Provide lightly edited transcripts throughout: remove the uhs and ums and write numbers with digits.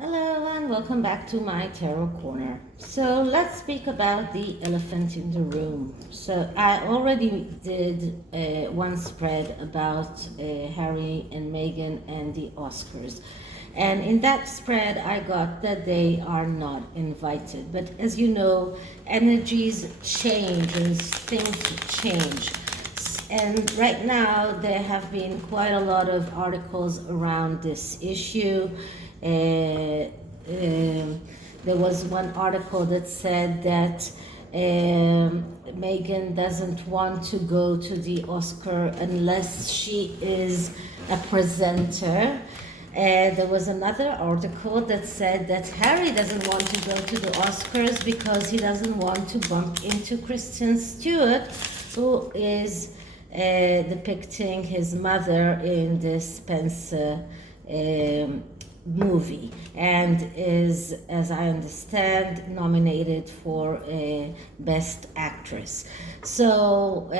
Hello and welcome back to my tarot corner. So let's speak about the elephant in the room. So I already did one spread about Harry and Meghan and the Oscars. And in that spread, I got that they are not invited. But as you know, energies change and things change. And right now, there have been quite a lot of articles around this issue. There was one article that said that Meghan doesn't want to go to the Oscar unless she is a presenter. There was another article that said that Harry doesn't want to go to the Oscars because he doesn't want to bump into Kristen Stewart, who is depicting his mother in the Spencer movie and is, as I understand, nominated for Best Actress. So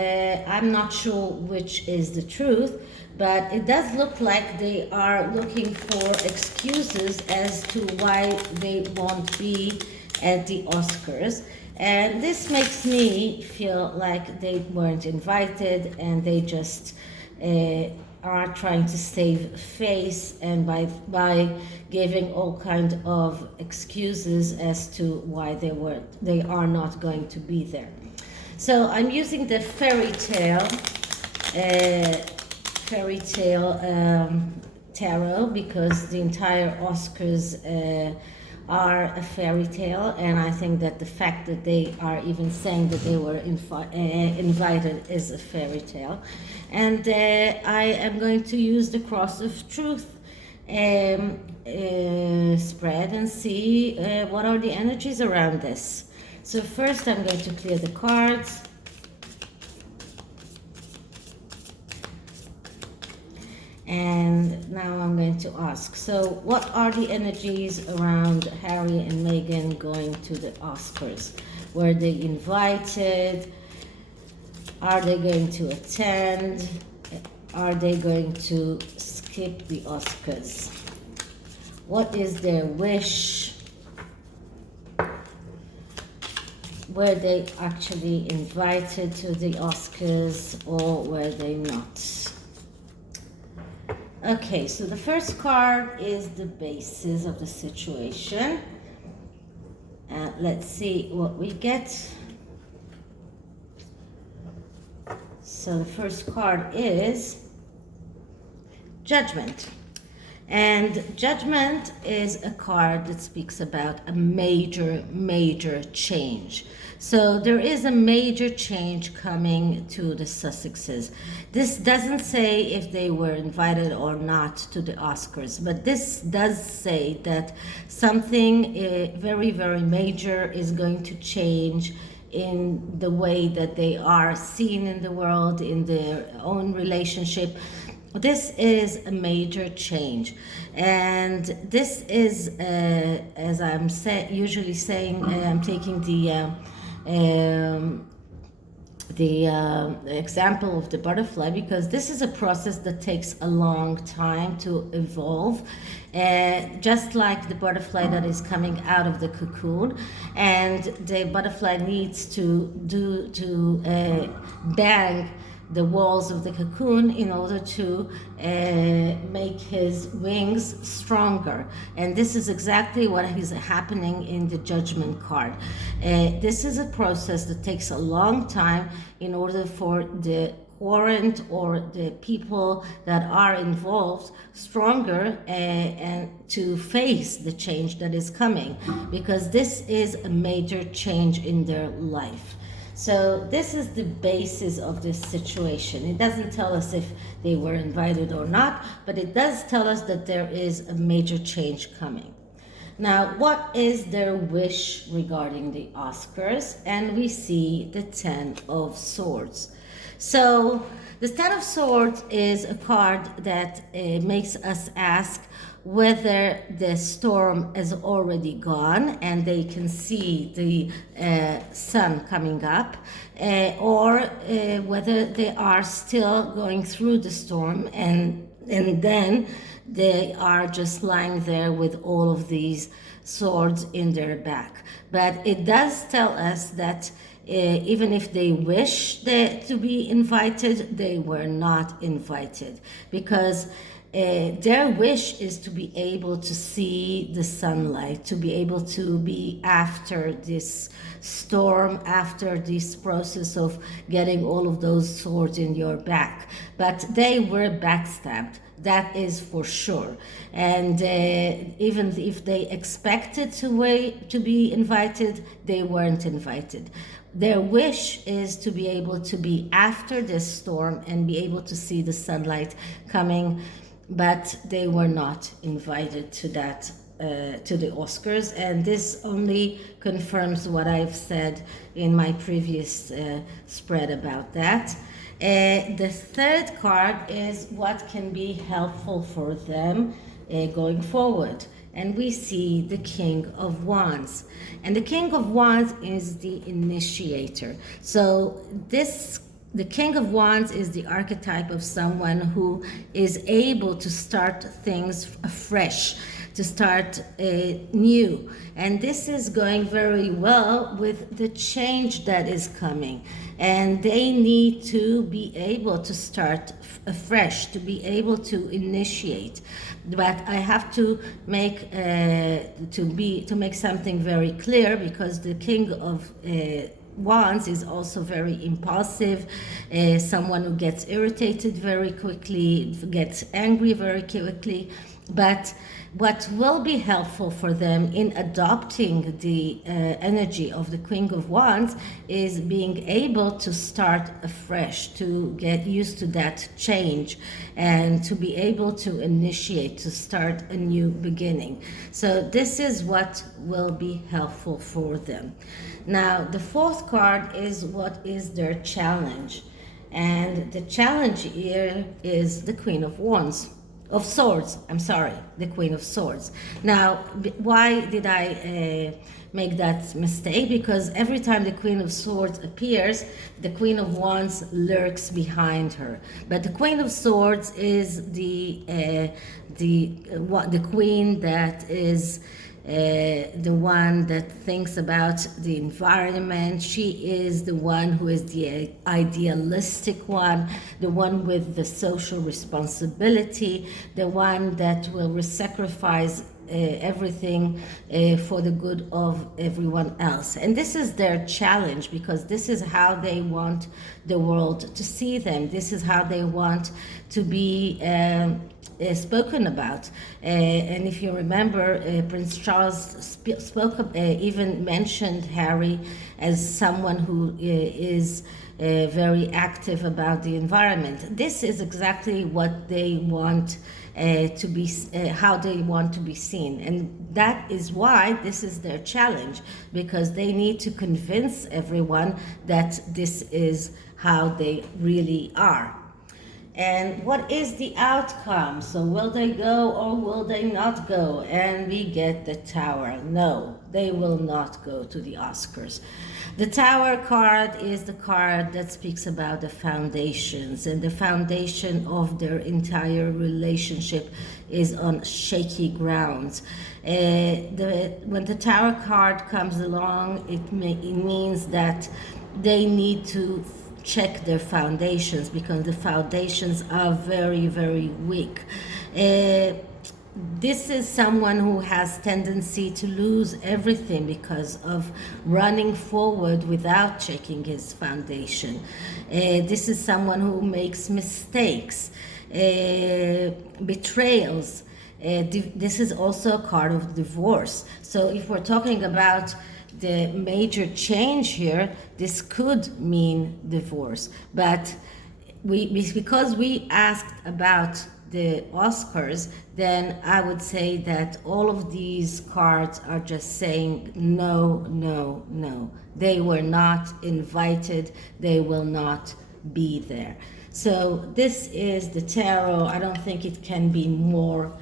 I'm not sure which is the truth, but it does look like they are looking for excuses as to why they won't be at the Oscars. And this makes me feel like they weren't invited and they just are trying to save face, and by giving all kind of excuses as to why they are not going to be there. So I'm using the fairy tale tarot because the entire Oscars are a fairy tale, and I think that the fact that they are even saying that they were invited is a fairy tale. And I am going to use the Cross of Truth spread and see what are the energies around this. So first I'm going to clear the cards. And now I'm going to ask, so what are the energies around Harry and Meghan going to the Oscars? Were they invited? Are they going to attend? Are they going to skip the Oscars? What is their wish? Were they actually invited to the Oscars or were they not? Okay, so the first card is the basis of the situation. Let's see what we get. So the first card is Judgment. And Judgment is a card that speaks about a major change. So there is a major change coming to the Sussexes. This doesn't say if they were invited or not to the Oscars, but this does say that something very major is going to change in the way that they are seen in the world, in their own relationship. This is a major change, and this is, as I'm usually saying, I'm taking the example of the butterfly, because this is a process that takes a long time to evolve, just like the butterfly that is coming out of the cocoon, and the butterfly needs to bang the walls of the cocoon in order to make his wings stronger. And this is exactly what is happening in the Judgment card. This is a process that takes a long time in order for the current or the people that are involved stronger and to face the change that is coming, because this is a major change in their life. So this is the basis of this situation. It doesn't tell us if they were invited or not, but it does tell us that there is a major change coming. Now, what is their wish regarding the Oscars? And we see the Ten of Swords. So the Ten of Swords is a card that makes us ask whether the storm is already gone and they can see the sun coming up, or whether they are still going through the storm and And then they are just lying there with all of these swords in their back. But it does tell us that even if they wish to be invited, they were not invited, because their wish is to be able to see the sunlight, to be able to be after this storm, after this process of getting all of those swords in your back. But they were backstabbed. That is for sure. And even if they expected to be invited, they weren't invited. Their wish is to be able to be after this storm and be able to see the sunlight coming, but they were not invited to that, to the Oscars. And this only confirms what I've said in my previous spread about that. The third card is what can be helpful for them going forward. And we see the King of Wands. And the King of Wands is the initiator. So the King of Wands is the archetype of someone who is able to start things afresh, to start new. And this is going very well with the change that is coming. And they need to be able to start afresh, to be able to initiate. But I have to make something very clear, because the King of Wands is also very impulsive, someone who gets irritated very quickly, gets angry very quickly. But what will be helpful for them in adopting the energy of the Queen of Wands is being able to start afresh, to get used to that change, and to be able to initiate, to start a new beginning. So this is what will be helpful for them. Now, the fourth card is what is their challenge. And the challenge here is the Queen of Wands. Of Swords, I'm sorry, the Queen of Swords. Now, why did I make that mistake? Because every time the Queen of Swords appears, the Queen of Wands lurks behind her. But the Queen of Swords is the queen that is the one that thinks about the environment. She is the one who is the idealistic one, the one with the social responsibility, the one that will sacrifice everything for the good of everyone else. And this is their challenge, because this is how they want the world to see them. This is how they want to be spoken about. And if you remember, Prince Charles even mentioned Harry as someone who is very active about the environment. This is exactly what they want to be, how they want to be seen. And that is why this is their challenge, because they need to convince everyone that this is how they really are. And what is the outcome? So will they go or will they not go? And we get the Tower. No, they will not go to the Oscars. The Tower card is the card that speaks about the foundations, and the foundation of their entire relationship is on shaky grounds. When the Tower card comes along, it means that they need to check their foundations, because the foundations are very, very weak. This is someone who has tendency to lose everything because of running forward without checking his foundation. This is someone who makes mistakes, betrayals. This is also a card of divorce. So if we're talking about the major change here, this could mean divorce. But because we asked about the Oscars, then I would say that all of these cards are just saying no, no, no. They were not invited. They will not be there. So this is the tarot. I don't think it can be more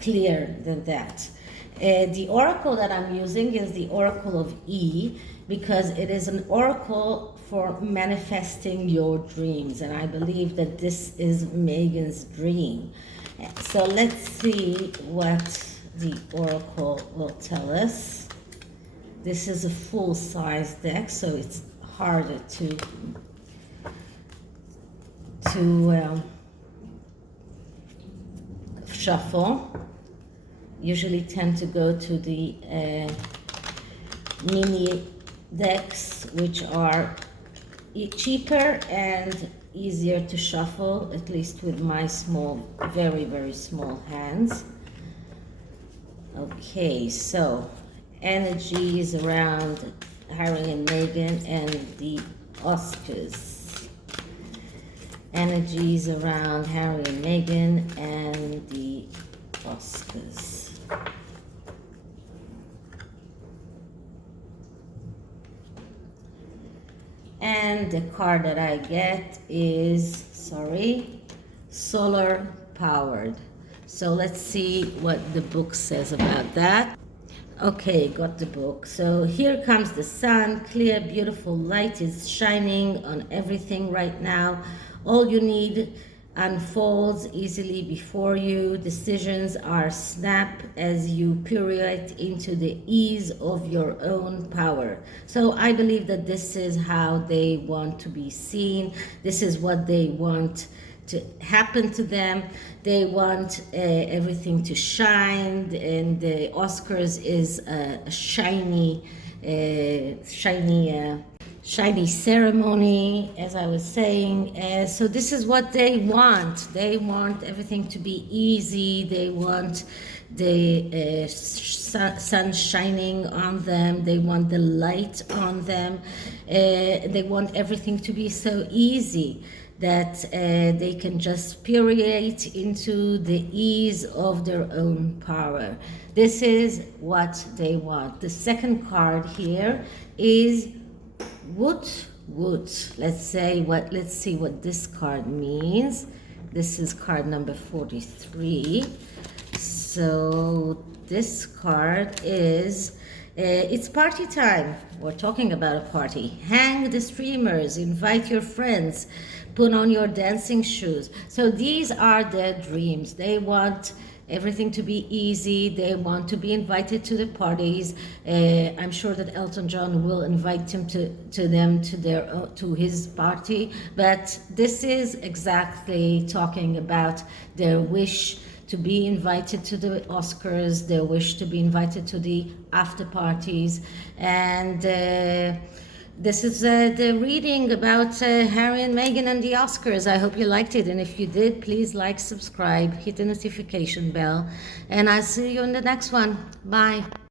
clear than that. The oracle that I'm using is the Oracle of E, because it is an oracle for manifesting your dreams, and I believe that this is Meghan's dream. So let's see what the oracle will tell us. This is a full-size deck, so it's harder to shuffle. Usually tend to go to the mini decks, which are cheaper and easier to shuffle, at least with my small, very, very small hands. Okay, so energies around Harry and Meghan and the Oscars. Energies around Harry and Meghan and the Oscars. And the card that I get is, solar powered. So let's see what the book says about that. Okay, got the book. So here comes the sun. Clear, beautiful light is shining on everything right now. All you need unfolds easily before you. Decisions are snap as you pirouette into the ease of your own power. So I believe that this is how they want to be seen. This is what they want to happen to them. They want everything to shine, and the Oscars is a shiny ceremony, as I was saying. So this is what they want. They want everything to be easy. They want the sun shining on them. They want the light on them. They want everything to be so easy that they can just pirouette into the ease of their own power. This is what they want. The second card here is wood. Let's see what this card means. This is card number 43. So this card is it's party time. We're talking about a party. Hang the streamers, invite your friends, put on your dancing shoes. So these are their dreams. They want everything to be easy. They want to be invited to the parties. I'm sure that Elton John will invite them to his party. But this is exactly talking about their wish to be invited to the Oscars, their wish to be invited to the after parties. And this is the reading about Harry and Meghan and the Oscars. I hope you liked it, and if you did, please like, subscribe, hit the notification bell, and I'll see you in the next one. Bye.